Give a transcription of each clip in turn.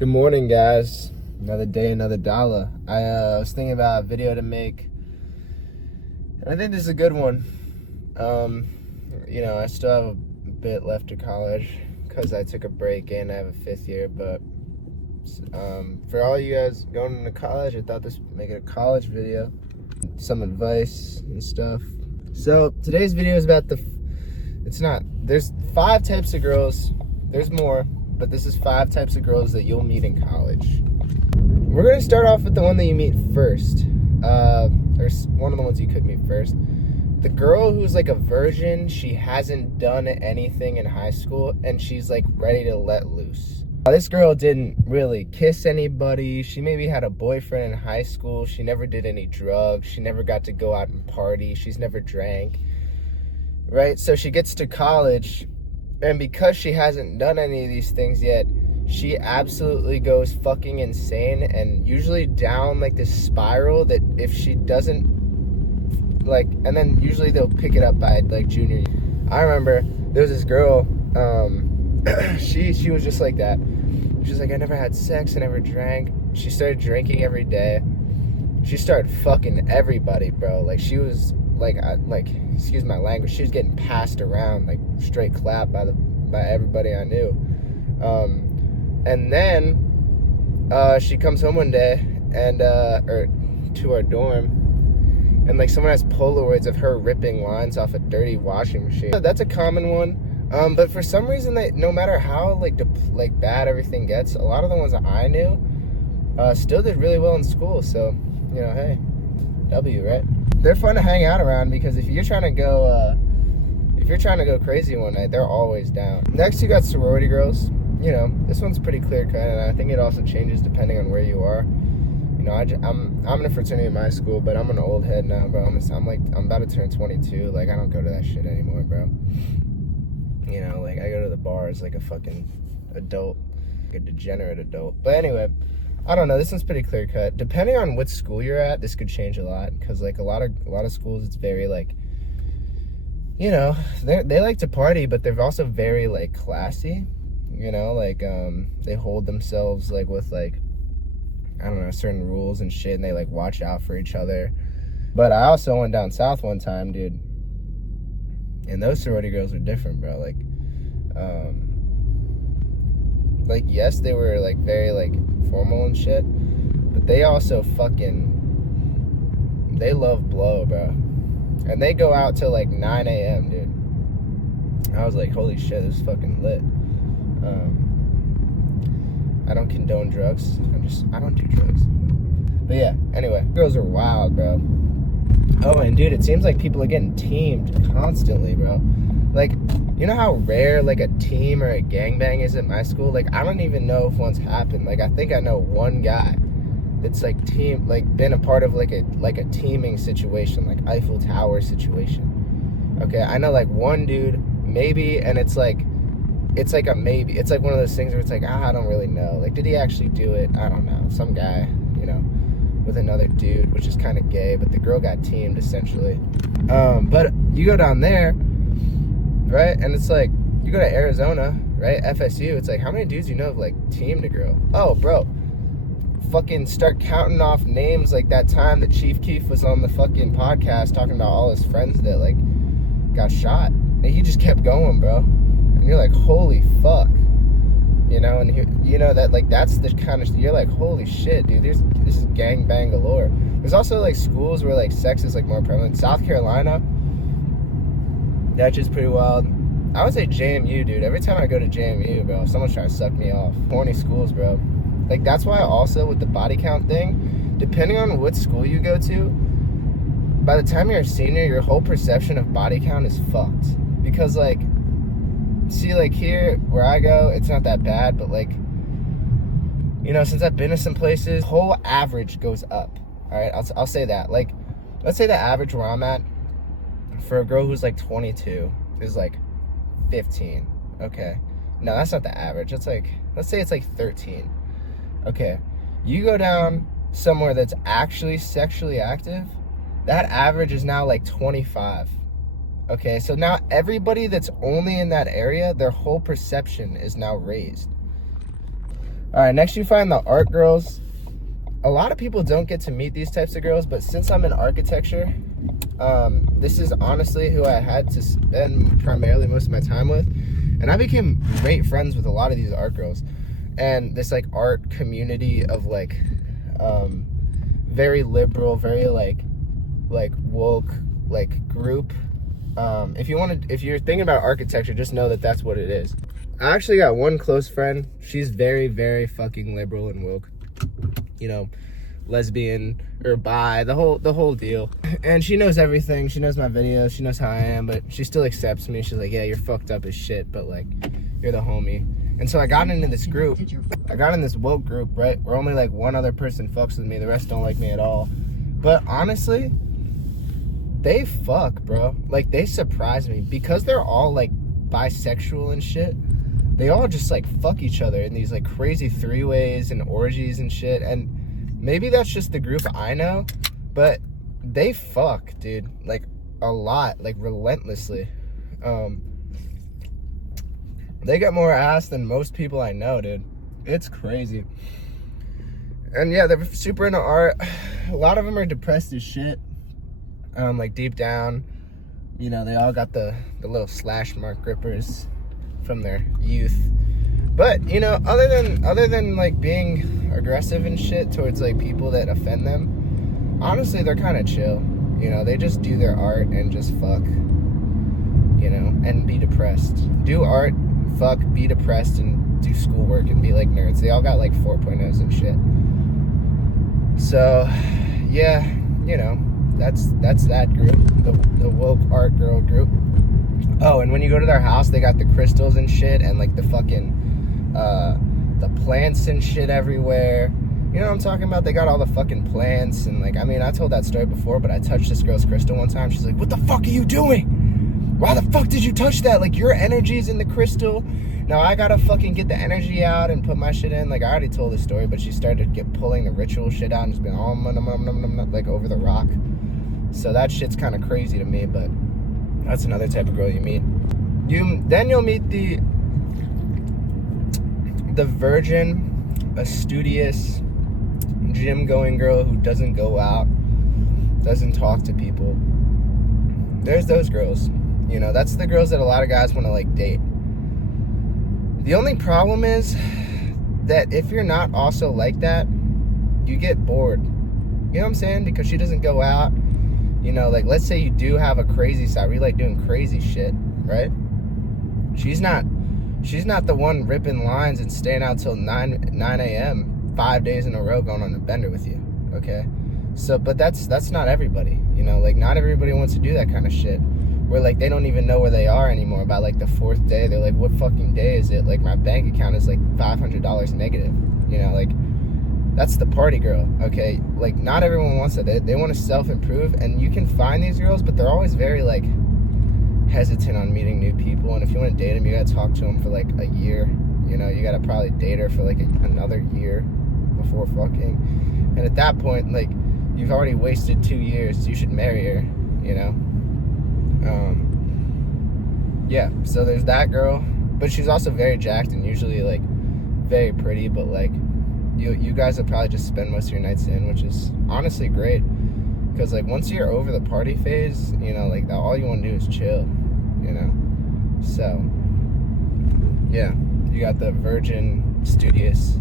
Good morning, guys. Another day, another dollar. I was thinking about a video to make, and I think this is a good one. I still have a bit left to college because I took a break and I have a 5th year. But for all you guys going into college, I thought this would make it a college video, some advice and stuff. So today's video is about there's 5 types of girls. There's more, but this is 5 types of girls that you'll meet in college. We're going to start off with the one that you meet first. Or one of the ones you could meet first. The girl who's like a virgin, she hasn't done anything in high school, and she's like ready to let loose. This girl didn't really kiss anybody. She maybe had a boyfriend in high school. She never did any drugs. She never got to go out and party. She's never drank. Right? So she gets to college, and because she hasn't done any of these things yet, she absolutely goes fucking insane and usually down like this spiral that if she doesn't and then usually they'll pick it up by like junior year. I remember there was this girl, she was just like that. She was like, I never had sex, I never drank. She started drinking every day. She started fucking everybody, bro. Like she was excuse my language, she was getting passed around like straight clap by everybody I knew. And then she comes home one day and or to our dorm, and like someone has Polaroids of her ripping lines off a dirty washing machine. That's a common one. But for some reason, no matter how bad everything gets, a lot of the ones that I knew still did really well in school. So hey, W, right? They're fun to hang out around because if you're trying to go crazy one night, they're always down. Next, you got sorority girls. This one's pretty clear cut, and I think it also changes depending on where you are. I'm in a fraternity in my school, but I'm an old head now, bro. I'm about to turn 22. Like, I don't go to that shit anymore, bro. I go to the bars like a fucking adult, like a degenerate adult. But anyway, I don't know. This one's pretty clear cut. Depending on what school you're at, this could change a lot because like a lot of schools, it's very like, they like to party, but they're also very like classy. They hold themselves like with like, I don't know, certain rules and shit, and they like watch out for each other. But I also went down south one time, dude, and those sorority girls were different, bro. Yes, they were like very like formal and shit, but they also they love blow, bro. And they go out till like 9 a.m., dude. I was like, holy shit, this is fucking lit. I don't condone drugs. I don't do drugs. But yeah, anyway, girls are wild, bro. Oh, and dude, it seems like people are getting teamed constantly, bro. Like, you know how rare like a team or a gangbang is at my school? Like, I don't even know if one's happened. Like, I think I know one guy that's like been a part of like a teaming situation, like Eiffel Tower situation. Okay, I know like one dude maybe, and it's like a maybe. It's like one of those things where it's like, I don't really know. Like, did he actually do it? I don't know. Some guy, with another dude, which is kind of gay, but the girl got teamed essentially. But you go down there, right? And it's like, you go to Arizona, right? FSU, it's like, how many dudes you know have like teamed a girl? Oh, bro. Fucking start counting off names like that time that Chief Keef was on the fucking podcast talking about all his friends that like got shot. And he just kept going, bro. And you're like, holy fuck. And that like that's the kind of, you're like, holy shit, dude, this is gangbang galore. There's also like schools where like sex is like more prevalent. South Carolina, that's just pretty wild. I would say JMU, dude. Every time I go to JMU, bro, someone's trying to suck me off. Horny schools, bro. Like, that's why also with the body count thing, depending on what school you go to, by the time you're a senior, your whole perception of body count is fucked. Because like, see, like here where I go, it's not that bad, but like, since I've been to some places, whole average goes up. All right, I'll say that. Like, let's say the average where I'm at for a girl who's like 22 is like 15. Okay, no, that's not the average. It's like, let's say it's like 13. Okay, you go down somewhere that's actually sexually active, that average is now like 25. Okay, so now everybody that's only in that area, their whole perception is now raised. All right, next you find the art girls. A lot of people don't get to meet these types of girls, but since I'm in architecture, this is honestly who I had to spend primarily most of my time with. And I became great friends with a lot of these art girls. And this like art community of like very liberal, very like woke like group. If you're thinking about architecture, just know that that's what it is. I actually got one close friend. She's very, very fucking liberal and woke. You know, lesbian or bi, the whole deal. And she knows everything. She knows my videos. She knows how I am, but she still accepts me. She's like, yeah, you're fucked up as shit, but like, you're the homie. And so I got into this group. I got in this woke group, right? Where only like one other person fucks with me. The rest don't like me at all. But honestly, they fuck, bro. Like, they surprise me. Because they're all like bisexual and shit, they all just like fuck each other in these like crazy three-ways and orgies and shit. And maybe that's just the group I know, but they fuck, dude, like a lot, like relentlessly. They get more ass than most people I know, dude. It's crazy. And yeah, they're super into art. A lot of them are depressed as shit. Like deep down, you know, they all got the little slash mark grippers from their youth. But you know, other than like being aggressive and shit towards like people that offend them, honestly they're kind of chill. You know, they just do their art and just fuck, you know, and be depressed. Do art, fuck, be depressed, and do schoolwork and be like nerds. They all got like 4.0s and shit. So yeah, you know, that's that group, the woke art girl group. Oh, and when you go to their house, they got the crystals and shit, and like the fucking the plants and shit everywhere. You know what I'm talking about? They got all the fucking plants, and like, I mean, I told that story before, but I touched this girl's crystal one time. She's like, what the fuck are you doing? Why the fuck did you touch that? Like, your energy's in the crystal. Now I gotta fucking get the energy out and put my shit in. Like, I already told this story, but she started pulling the ritual shit out and just being like over the rock. So that shit's kind of crazy to me, but that's another type of girl you meet. Then you'll meet the virgin, a studious, gym-going girl who doesn't go out, doesn't talk to people. There's those girls. You know, that's the girls that a lot of guys want to like date. The only problem is that if you're not also like that, you get bored. You know what I'm saying? Because she doesn't go out. You know, like, let's say you do have a crazy side where you like doing crazy shit, right? She's not the one ripping lines and staying out till 9 a.m. 5 days in a row going on a bender with you, okay? So, but that's not everybody, you know? Like, not everybody wants to do that kind of shit. Where, like, they don't even know where they are anymore. By, like, the 4th day, they're like, what fucking day is it? Like, my bank account is, like, $500 negative, you know? Like, that's the party girl, okay? Like, not everyone wants that. They want to self-improve, and you can find these girls, but they're always very, like, hesitant on meeting new people. And if you want to date them, you gotta talk to them for, like, a year. You know, you gotta probably date her for, like, another year before fucking. And at that point, like, you've already wasted 2 years. You should marry her, you know? Yeah, so there's that girl. But she's also very jacked and usually, like, very pretty, but, like, you guys will probably just spend most of your nights in, which is honestly great. Because, like, once you're over the party phase, you know, like, all you want to do is chill, you know? So, yeah, you got the virgin, studious,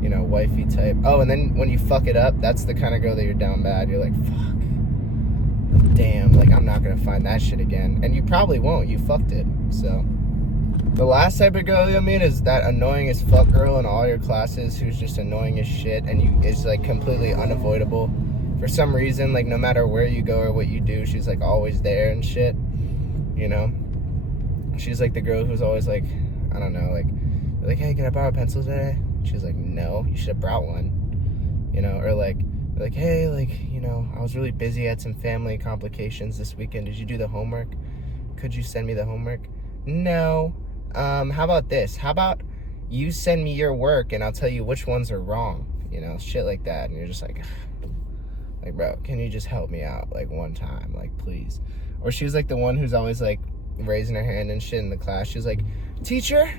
you know, wifey type. Oh, and then when you fuck it up, that's the kind of girl that you're down bad. You're like, fuck, damn, like, I'm not going to find that shit again. And you probably won't. You fucked it, so. The last type of girl you'll meet is that annoying as fuck girl in all your classes who's just annoying as shit and is, like, completely unavoidable. For some reason, like, no matter where you go or what you do, she's, like, always there and shit, you know? She's, like, the girl who's always, like, I don't know, like, hey, can I borrow a pencil today? She's like, no, you should have brought one, you know? Or, like, hey, like, you know, I was really busy, I had some family complications this weekend. Did you do the homework? Could you send me the homework? No. How about this? How about you send me your work and I'll tell you which ones are wrong, you know? Shit like that, and you're just like... Like, bro, can you just help me out, like, one time? Like, please. Or she was, like, the one who's always, like, raising her hand and shit in the class. She was like, teacher,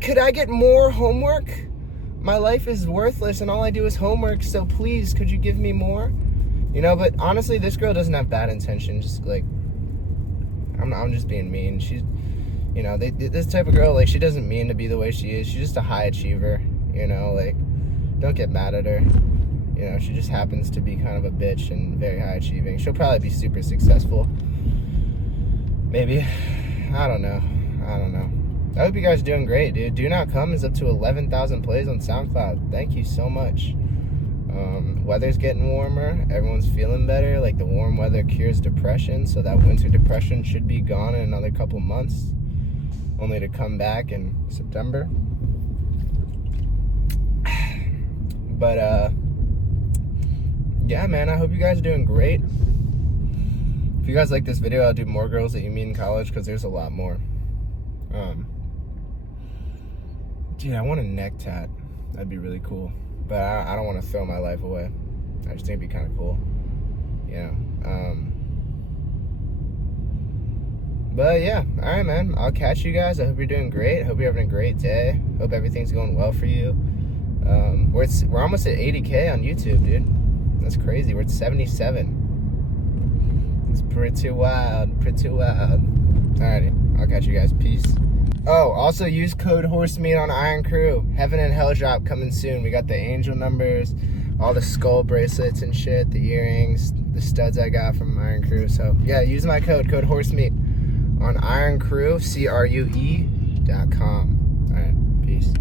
could I get more homework? my life is worthless and all I do is homework, so please, could you give me more? You know, but honestly, this girl doesn't have bad intentions. Just like, I'm just being mean. She's, you know, this type of girl, like, she doesn't mean to be the way she is. She's just a high achiever, you know, like, don't get mad at her. You know, she just happens to be kind of a bitch and very high achieving. She'll probably be super successful. Maybe. I don't know. I hope you guys are doing great, dude. Do Not Come is up to 11,000 plays on SoundCloud. Thank you so much. Weather's getting warmer. Everyone's feeling better. Like, the warm weather cures depression, so that winter depression should be gone in another couple months, only to come back in September. But, yeah, man, I hope you guys are doing great. If you guys like this video, I'll do more girls that you meet in college, because there's a lot more. Dude, I want a neck tat. That'd be really cool. But I don't want to throw my life away. I just think it'd be kind of cool. You know. But yeah, alright, man. I'll catch you guys. I hope you're doing great. I hope you're having a great day. Hope everything's going well for you. We're almost at 80K on YouTube, dude. That's crazy. We're at 77. It's pretty wild. Alrighty, I'll catch you guys. Peace. Oh, also use code HORSEMEAT on Iron Crew. Heaven and Hell drop coming soon. We got the angel numbers, all the skull bracelets and shit, the earrings, the studs I got from Iron Crew. So yeah, use my code HORSEMEAT on Iron Crew, CRUE.com. Alright, peace.